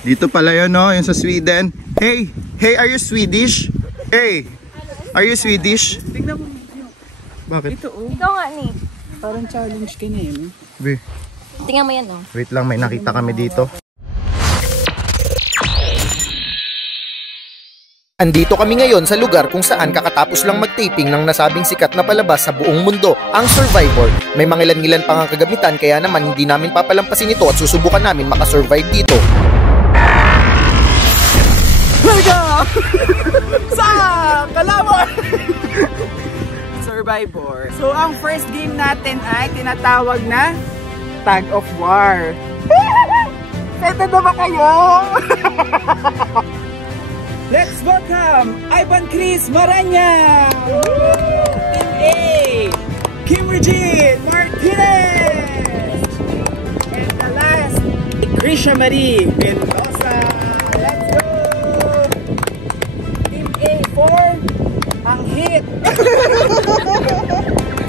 Dito pala yun, no? Yung sa Sweden. Hey! Hey, are you Swedish? Hey! Are you Swedish? Tingnan mo. Bakit? Ito, oh. Ikaw nga ni. Parang challenge ka niya, eh. Be, Tingnan mo yan, oh. wait lang, may nakita kami dito. Andito kami ngayon sa lugar kung saan kakatapos lang mag-taping ng nasabing sikat na palabas sa buong mundo, ang Survivor. May mga ilan-ilan pang kagamitan kaya naman hindi namin papalampasin ito at susubukan namin makasurvive dito. Welcome sa Kalawang Survivor. So ang first game natin ay tinatawag na Tag of War. Ito na ba kayo? Let's welcome Ivan Chris Maranya! Team A, Kim Regine Martinez! And the last, Krisha Marie Mendoza! Let's go! Team A for ang hit!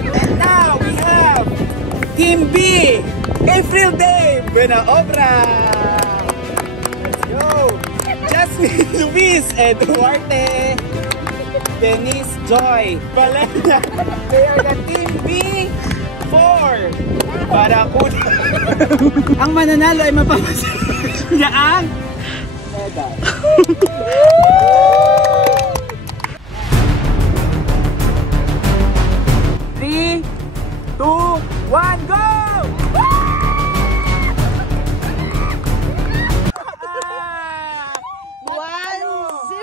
And now we have Team B, April Day Buena Obra! Let's go! Jasmine Luis Eduarte, Denise Joy Valena. They are the Team B4 Barracuda. Ang mananalo ay mapapasa niya ang medal. 3, 2, 1, go!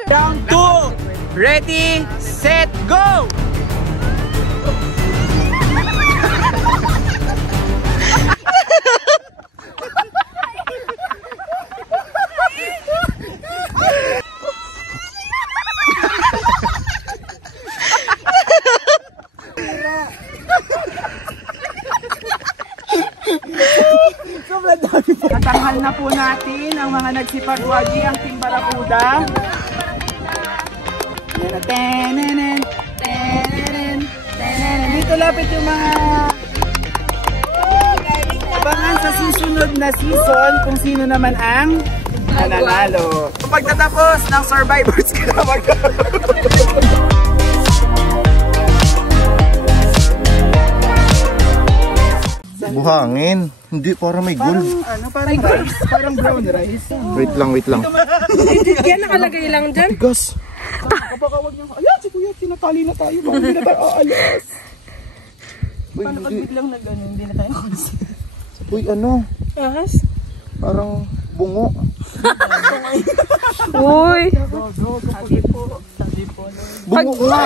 Round 2. Ready, set, go! Sobrang dami po. Natanghal na po natin ang mga nagsipagwagi ang Team Barracuda. Dito lapit yung mga abangan sa susunod na season kung sino naman ang nananalo. Pagtatapos ng Survivors ka na Buhangin. Hindi, parang may gold. Parang rice. Parang brown rice. Wait lang, wait lang. Yan nakalagay lang dyan. Gas. Kapag wag niyo, ayan si Kuya, tinatali na tayo. Bakit hindi na tayo aalas? Paano pag biglang nag-ano, hindi na tayo nakonsin? Uy, ano? Ahas? Parang bungo. Uy! Sabi po. Bungo nga.